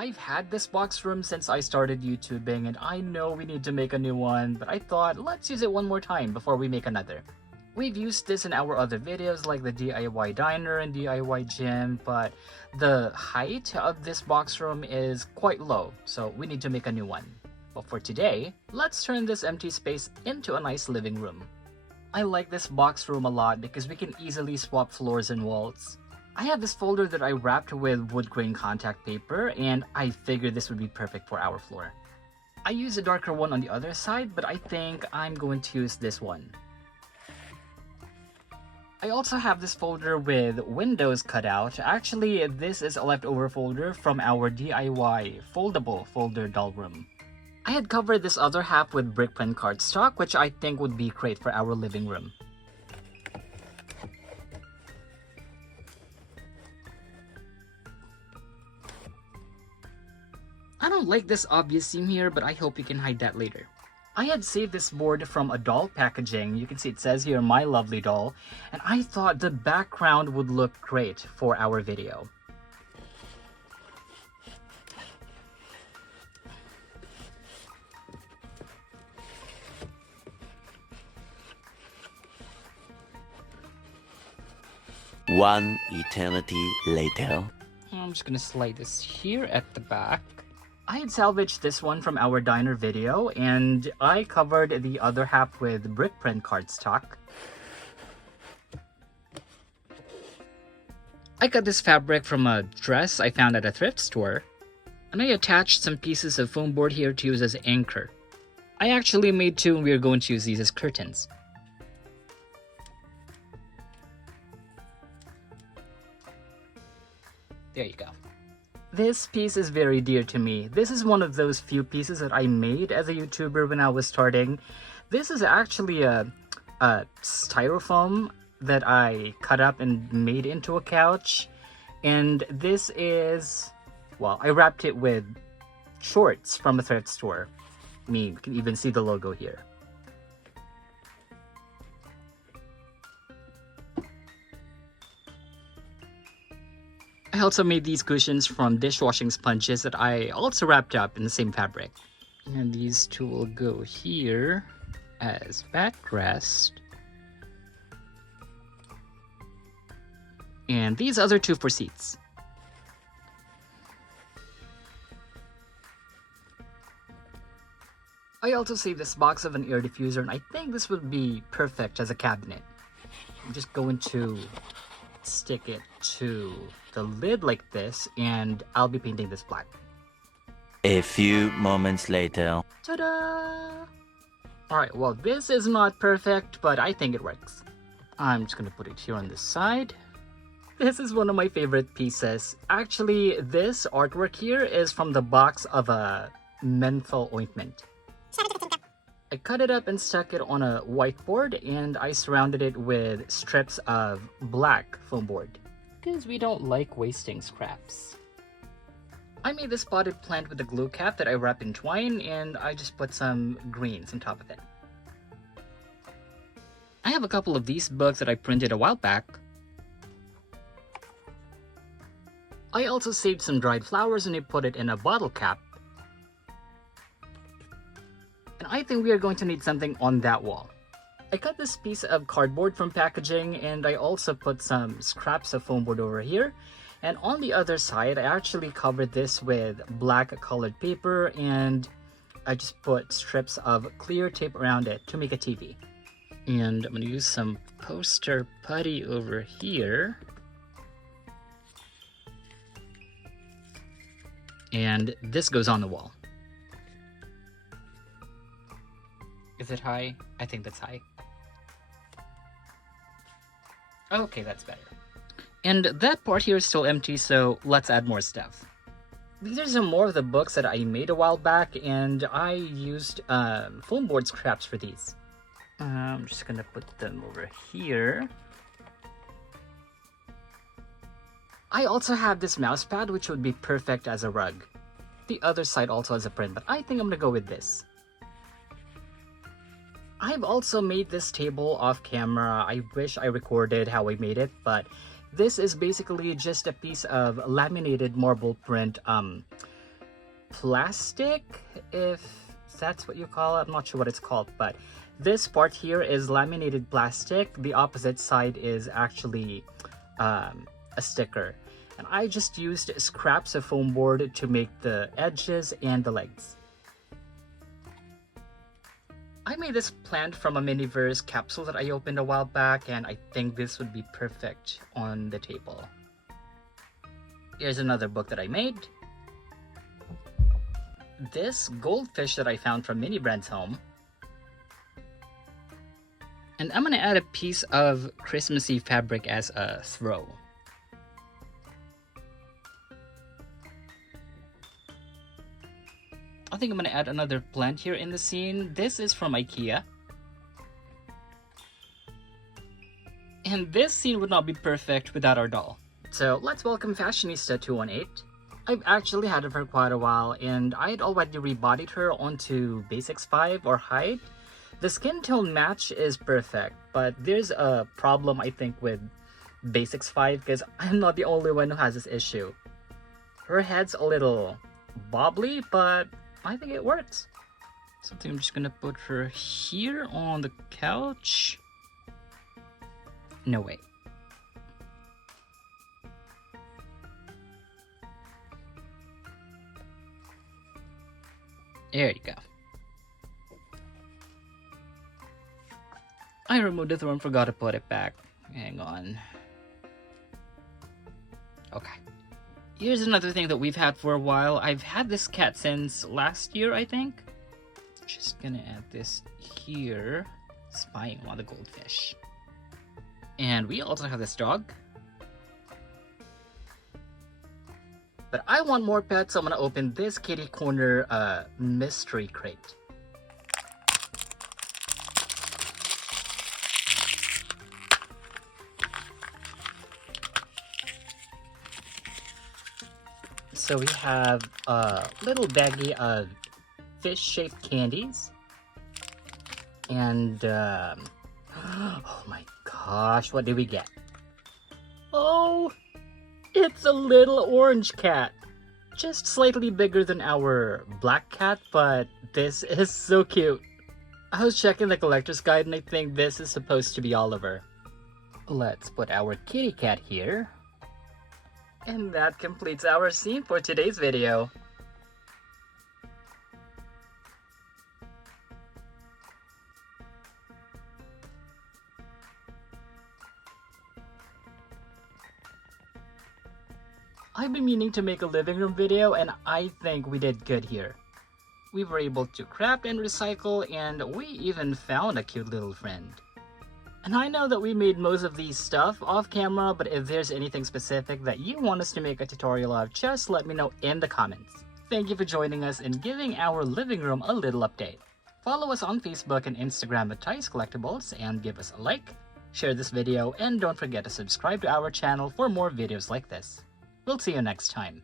I've had this box room since I started YouTubing, and I know we need to make a new one, but I thought let's use it one more time before we make another. We've used this in our other videos like the DIY diner and DIY gym, but the height of this box room is quite low, so we need to make a new one. But for today, let's turn this empty space into a nice living room. I like this box room a lot because we can easily swap floors and walls. I have this folder that I wrapped with wood grain contact paper, and I figured this would be perfect for our floor. I used a darker one on the other side, but I think I'm going to use this one. I also have this folder with windows cut out. Actually, this is a leftover folder from our DIY foldable folder doll room. I had covered this other half with brick print cardstock, which I think would be great for our living room. I don't like this obvious seam here, but I hope you can hide that later. I had saved this board from a doll packaging. You can see it says here, My Lovely Doll, and I thought the background would look great for our video. One eternity later. I'm just gonna slide this here at the back. I had salvaged this one from our diner video, and I covered the other half with brick print cardstock. I got this fabric from a dress I found at a thrift store, and I attached some pieces of foam board here to use as anchor. I actually made two, and we are going to use these as curtains. There you go. This piece is very dear to me. This is one of those few pieces that I made as a YouTuber when I was starting. This is actually a styrofoam that I cut up and made into a couch. And this is, well, I wrapped it with shorts from a thrift store. I mean, you can even see the logo here. I also made these cushions from dishwashing sponges that I also wrapped up in the same fabric. And these two will go here as backrest. And these other two for seats. I also saved this box of an air diffuser, and I think this would be perfect as a cabinet. I'm just going to stick it to the lid like this, and I'll be painting this black. A few moments later. Ta-da! Alright, well, this is not perfect, but I think it works. I'm just gonna put it here on this side. This is one of my favorite pieces. Actually, this artwork here is from the box of a menthol ointment. I cut it up and stuck it on a whiteboard, and I surrounded it with strips of black foam board, because we don't like wasting scraps. I made this potted plant with a glue cap that I wrap in twine, and I just put some greens on top of it. I have a couple of these books that I printed a while back. I also saved some dried flowers and I put it in a bottle cap. And I think we are going to need something on that wall. I cut this piece of cardboard from packaging, and I also put some scraps of foam board over here. And on the other side, I actually covered this with black colored paper, and I just put strips of clear tape around it to make a TV. And I'm going to use some poster putty over here. And this goes on the wall. Is it high? I think that's high. Okay, that's better. And that part here is still empty, so let's add more stuff. These are some more of the books that I made a while back, and I used foam board scraps for these. I'm just gonna put them over here. I also have this mouse pad, which would be perfect as a rug. The other side also has a print, but I think I'm gonna go with this. I've also made this table off camera. I wish I recorded how I made it, but this is basically just a piece of laminated marble print plastic, if that's what you call it. I'm not sure what it's called, but this part here is laminated plastic. The opposite side is actually a sticker. And I just used scraps of foam board to make the edges and the legs. I made this plant from a Miniverse capsule that I opened a while back, and I think this would be perfect on the table. Here's another book that I made. This goldfish that I found from Mini Brand's home. And I'm gonna add a piece of Christmassy fabric as a throw. I think I'm gonna add another plant here in the scene. This is from IKEA. And this scene would not be perfect without our doll. So let's welcome Fashionista 218. I've actually had her for quite a while, and I had already rebodied her onto Basics 5 or Hide. The skin tone match is perfect, but there's a problem I think with Basics 5 because I'm not the only one who has this issue. Her head's a little bobbly, but I think it works. So I think I'm just gonna put her here on the couch. No way. There you go. I removed the throw and forgot to put it back. Hang on. Okay. Here's another thing that we've had for a while. I've had this cat since last year, I think. Just gonna add this here. Spying on the goldfish. And we also have this dog. But I want more pets, so I'm gonna open this kitty corner mystery crate. So we have a little baggie of fish-shaped candies. And, oh my gosh, what did we get? Oh, it's a little orange cat. Just slightly bigger than our black cat, but this is so cute. I was checking the collector's guide and I think this is supposed to be Oliver. Let's put our kitty cat here. And that completes our scene for today's video. I've been meaning to make a living room video and I think we did good here. We were able to craft and recycle and we even found a cute little friend. And I know that we made most of these stuff off camera, but if there's anything specific that you want us to make a tutorial of, just let me know in the comments. Thank you for joining us and giving our living room a little update. Follow us on Facebook and Instagram at Tice Collectibles and give us a like, share this video, and don't forget to subscribe to our channel for more videos like this. We'll see you next time.